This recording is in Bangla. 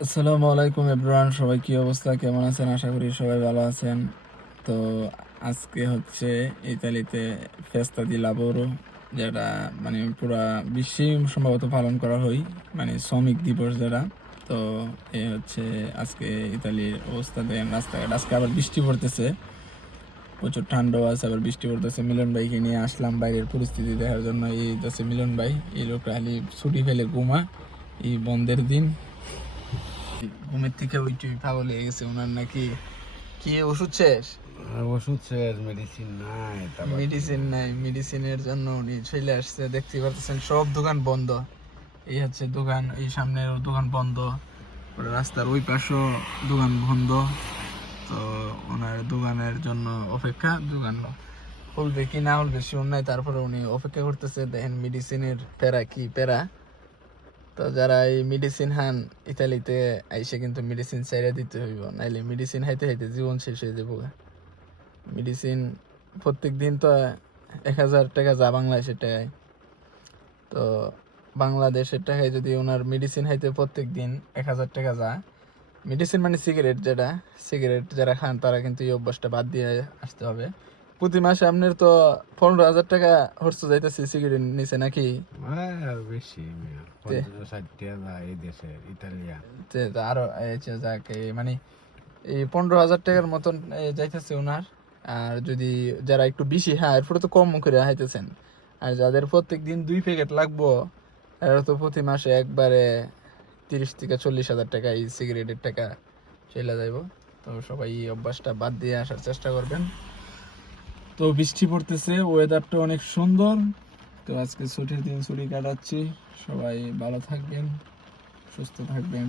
আসসালামু আলাইকুম এভরিওয়ান, সবাই কি অবস্থা, কেমন আছেন? আশা করি সবাই ভালো আছেন। তো আজকে হচ্ছে ইতালিতে ফেস্তা দি লাবোরো, যেটা মানে পুরা বিশ্বেই সম্ভবত পালন করা হয়, মানে শ্রমিক দিবস যেটা। তো এই হচ্ছে আজকে ইতালির অবস্থা দেখেন, রাস্তাঘাট আজকে আবার বৃষ্টি পড়তেছে, প্রচুর ঠান্ডাও আছে, আবার বৃষ্টি পড়তেছে। মিলন ভাইকে নিয়ে আসলাম বাইরের পরিস্থিতি দেখার জন্য। এই হচ্ছে মিলন ভাই, এই লোকটা খালি ছুটি ফেলে ঘুমা এই বন্ধের দিন। ঘুমের থেকে ওইটুই পাগল হয়ে গেছে ওনার, নাকি কি ওষুধ শেষ? ওষুধ শেষ, মেডিসিন নাই। মেডিসিন নাই, মেডিসিনের জন্য উনি চলে আসছে। দেখতে পাচ্ছেন সব দোকান বন্ধ। এই হচ্ছে দোকান, এই সামনের দোকান বন্ধ, ওর রাস্তার ওই পাশেও দোকান বন্ধ। তো ওনার দোকানের জন্য অপেক্ষা, দোকান খুলবে কি না খুলবে শিওর নাই, তারপরে উনি অপেক্ষা করতেছে। দেখেন মেডিসিনের প্যারা কি প্যারা। তো যারা এই মেডিসিন খান ইতালিতে আইসে কিন্তু মেডিসিন ছেড়ে দিতে হইব, নাইলে মেডিসিন খাইতে খাইতে জীবন শেষ হয়ে যাবো। মেডিসিন প্রত্যেক দিন তো 1,000 টাকা যা বাংলাদেশের টাকায়, তো বাংলাদেশের টাকায় যদি ওনার মেডিসিন খাইতে প্রত্যেক দিন 1,000 টাকা যা, মেডিসিন মানে সিগারেট, যেটা সিগারেট যারা খান তারা কিন্তু এই অভ্যাসটা বাদ দিয়ে আসতে হবে। প্রতি মাসে আপনার তো 15,000 টাকা খরচ যাইতেছে সিগারেট নিচে নাকি? আর বেশি 50-60 এই দেশে ইতালিয়ান। আরো যাক মানে এই 15,000 টাকার মতন যাইতেছে ওনার। আর যদি যারা একটু বেশি, হ্যাঁ এরপরে তো কম করে হাইতেছেন। আর যাদের প্রত্যেক দিন 2 প্যাকেট লাগবো, এরা তো প্রতি মাসে একবারে 30 থেকে 40 হাজার টাকা এই সিগারেটের টাকা চলে যাইব। তো সবাই এই অভ্যাসটা বাদ দিয়ে আসার চেষ্টা করবেন। তো বৃষ্টি পড়তেছে, ওয়েদারটা অনেক সুন্দর। তো আজকে ছুটির দিন, ছুটি কাটাচ্ছি। সবাই ভালো থাকবেন, সুস্থ থাকবেন।